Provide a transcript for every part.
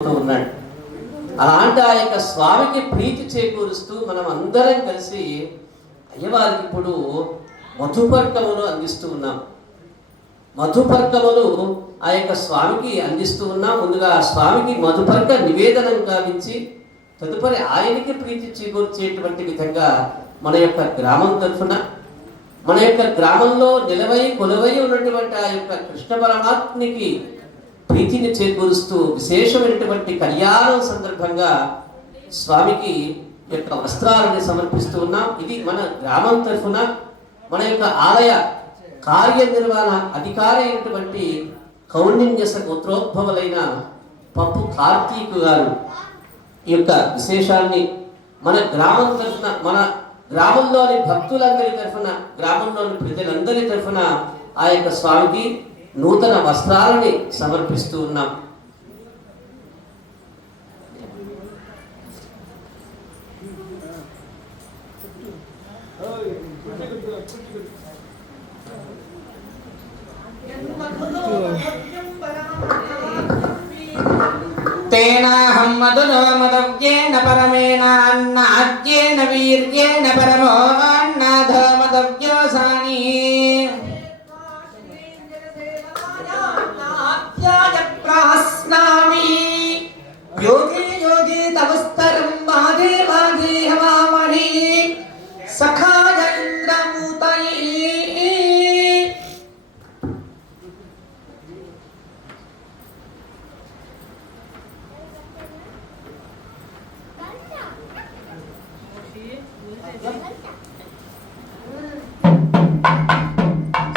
ఉన్నాడు. అలాంటి ఆ యొక్క స్వామికి ప్రీతి చేకూరుస్తూ మనం అందరం కలిసి అయ్యవారికి ఇప్పుడు మధుపర్కములు అందిస్తూ ఉన్నాం. మధుపర్కములు ఆ యొక్క స్వామికి అందిస్తూ ఉన్నాం. ముందుగా ఆ స్వామికి మధుపర్క నివేదనం కావించి తదుపరి ఆయనకి ప్రీతి చేకూర్చేటువంటి విధంగా మన యొక్క గ్రామం తరఫున మన యొక్క గ్రామంలో నిలవై కొలువై ఉన్నటువంటి ఆ యొక్క కృష్ణ పరమాత్మకి ప్రీతిని చేకూరుస్తూ విశేషమైనటువంటి కళ్యాణం సందర్భంగా స్వామికి యొక్క వస్త్రాలను సమర్పిస్తూ ఉన్నాం. ఇది మన గ్రామం తరఫున మన యొక్క ఆలయ కార్యనిర్వహణ అధికారి అయినటువంటి కౌండిన్యస గోత్రోద్భవులైన పప్పు కార్తీక్ గారు ఈ యొక్క విశేషాన్ని మన గ్రామం తరఫున మన గ్రామంలోని భక్తులందరి తరఫున గ్రామంలోని ప్రజలందరి తరఫున ఆ యొక్క స్వామికి నూతన వస్త్రాలని సమర్పిస్తూ ఉన్నాం. తేనాహం మధునో మదవ్యేన పరమేణ అన్నాద్యేన వీర్యేణ పరమో అన్నాధో మదవ్యోసాని ప్రాస్నామి యోగే యోగే తవస్తరం వాగే వాగే హవామహి సఖాయ ఇంద్రమూతయే.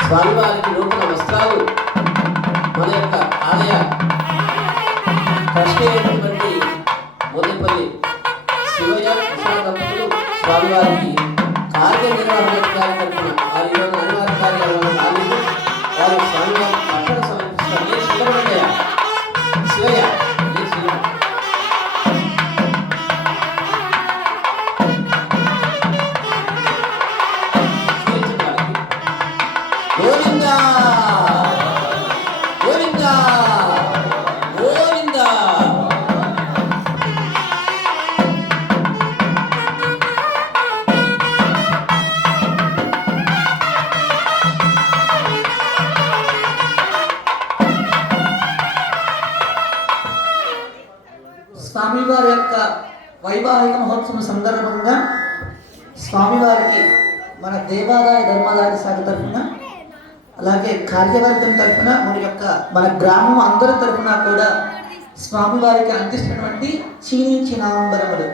స్వామివారికి నూతన వస్త్రాలు మన యొక్క ఆలయ ట్రస్టీ అయినటువంటి మోదపల్లి శివయ్య విశాల దంపతులు స్వామివారికి కార్యనిర్వహణ తరఫున వారి అనివార్య కార్యాలయం రాలేదు. వారు స్వామివారికి అక్కడ సమర్పిస్తారు. ఏ శివయ్య శివయ్య ఏ శివయ్య గోవిందా గోవిందా గోవిందా. స్వామివారి యొక్క వైవాహిక మహోత్సవం సందర్భంగా స్వామివారికి మన దేవాదాయ ధర్మాదాయ శాఖ తరఫున అలాగే కార్యవర్గం తరఫున మన గ్రామం అందరి తరఫున కూడా స్వామివారికి అందిస్తున్నటువంటి చీనించినాంబరములు.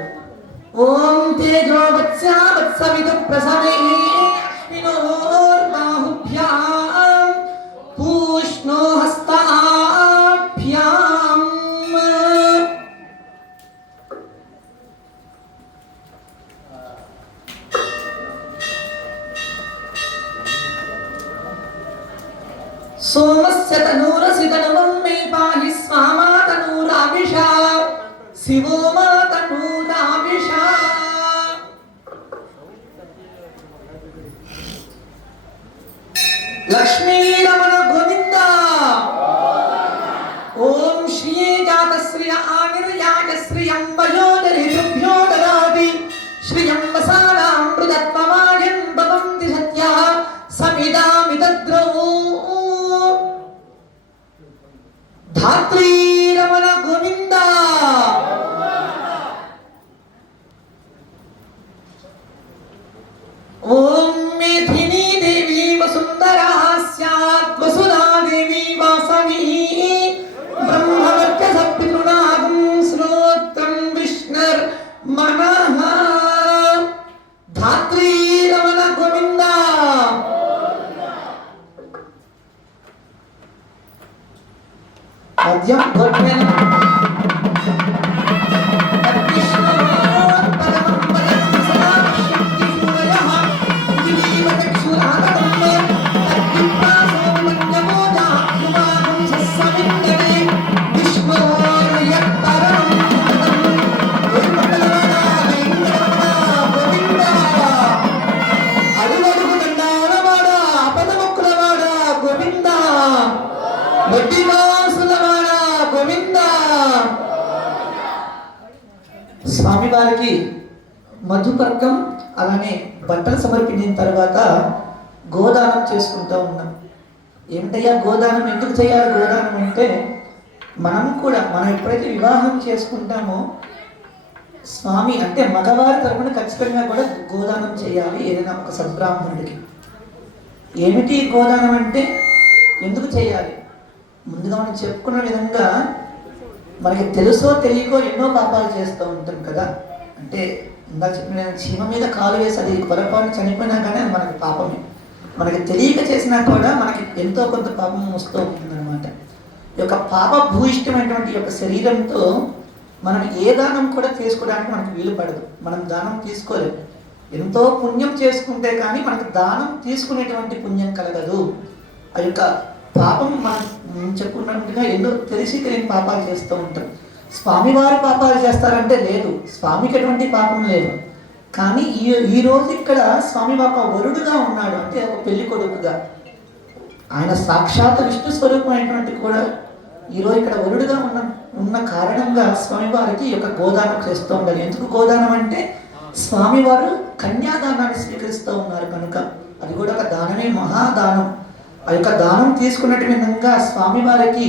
ఓం తేజో వత్సా వత్సవిదు ప్రసమే వినోర్బాహుభ్యాం పూష్ణో హస్తాభ్యాం. సోమస్య తనూరసి తనువం మే పాహి స్వామా తనూరావిషా శివో మా తనూరావిషా. లక్ష్మీ రమణ గోవింద. ఓం శ్రీయే జాత శ్రియ ఆనిర్యాయ శ్రియం వయోదరిభ్యో దదాతి శ్రియం వసానామృతత్వమాయం భవంతి సత్యా సమిదామితద్రవో. ధాత్రీ రమణ గోవింద. ఓం మేధినీ దేవి వసుంధరా స్యాత్ వసుధా దేవి వాసవి బ్రహ్మవర్చస పితృనాగం శ్రోత్రం విష్ణ స్వామివారికి మధుపర్కం అలానే బట్టలు సమర్పించిన తర్వాత గోదానం చేసుకుంటూ ఉన్నాం. ఏమిటయ్యా గోదానం, ఎందుకు చేయాలి గోదానం అంటే, మనం కూడా మనం ఎప్పుడైతే వివాహం చేసుకుంటామో స్వామి అంటే మగవారి తరపున ఖచ్చితంగా కూడా గోదానం చేయాలి ఏదైనా ఒక సద్బ్రాహ్మణుడికి. ఏమిటి గోదానం అంటే ఎందుకు చేయాలి? ముందుగా మనం చెప్పుకున్న విధంగా మనకి తెలుసో తెలియకో ఎన్నో పాపాలు చేస్తూ ఉంటాం కదా. అంటే ఇందాక చెప్పిన చీమ మీద కాలు వేసి అది పొరపాటు చనిపోయినా కానీ అది మనకి పాపమే. మనకి తెలియక చేసినా కూడా మనకి ఎంతో కొంత పాపం వస్తూ ఉంటుందన్నమాట. ఈ యొక్క పాప భూయిష్టమైనటువంటి యొక్క శరీరంతో మనం ఏ దానం కూడా చేసుకోవడానికి మనకు వీలు పడదు. మనం దానం తీసుకోలేము. ఎంతో పుణ్యం చేసుకుంటే కానీ మనకు దానం తీసుకునేటువంటి పుణ్యం కలగదు. ఆ యొక్క పాపం మనం చెప్పుకున్నట్టుగా ఎన్నో తెలిసి తెలియని పాపాలు చేస్తూ ఉంటాం. స్వామివారు పాపాలు చేస్తారంటే లేదు, స్వామికి ఎటువంటి పాపం లేదు. కానీ ఈ రోజు ఇక్కడ స్వామి ఒక వరుడుగా ఉన్నాడు, అంటే ఒక పెళ్లి కొడుకుగా. ఆయన సాక్షాత్ విష్ణు స్వరూపమైనటువంటి కూడా ఈరోజు ఇక్కడ వరుడుగా ఉన్న కారణంగా స్వామివారికి ఈ యొక్క గోదానం చేస్తూ ఉండాలి. ఎందుకు గోదానం అంటే స్వామివారు కన్యాదానాన్ని స్వీకరిస్తూ ఉన్నారు కనుక అది కూడా ఒక దానమే, మహాదానం. ఆ యొక్క దానం తీసుకున్నట్టు విధంగా స్వామివారికి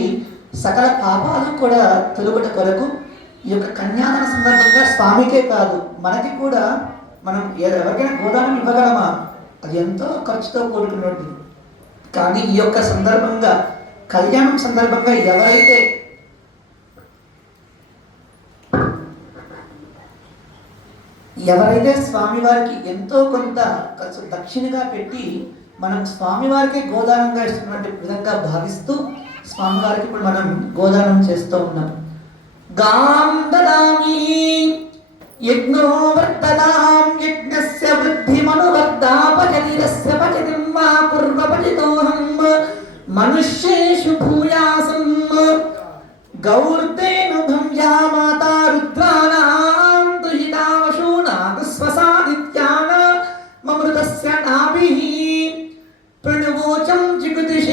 సకల పాపాలు కూడా తొలగుట కొరకు ఈ యొక్క కన్యాదాన సందర్భంగా స్వామికే కాదు మనకి కూడా మనం ఎవరికైనా గోదానం ఇవ్వగలమా? అది ఎంతో ఖర్చుతో కూడుకున్నట్టు. కానీ ఈ యొక్క సందర్భంగా కళ్యాణం సందర్భంగా ఎవరైతే స్వామివారికి ఎంతో కొంత దక్షిణగా పెట్టి మనం స్వామివారికి గోదానంగా ఇస్తున్నటువంటి విధంగా భావిస్తూ స్వామివారికి ఇప్పుడు మనం గోదానం చేస్తూ ఉన్నాం. గాం దదామి యజ్ఞో వర్ధతాం యజ్ఞస్య వృద్ధిమనువర్ధాపచరిరస్య పచతిం వా పూర్వపచితోహం మనుష్యేషు భూయాసం గౌర్దేను భంజా మాతా రుద్రాణాం తుహితావశూనాగస్వసాదిత్యాన మమృతస్య నాభిః ప్రణవోచం జిగుతిష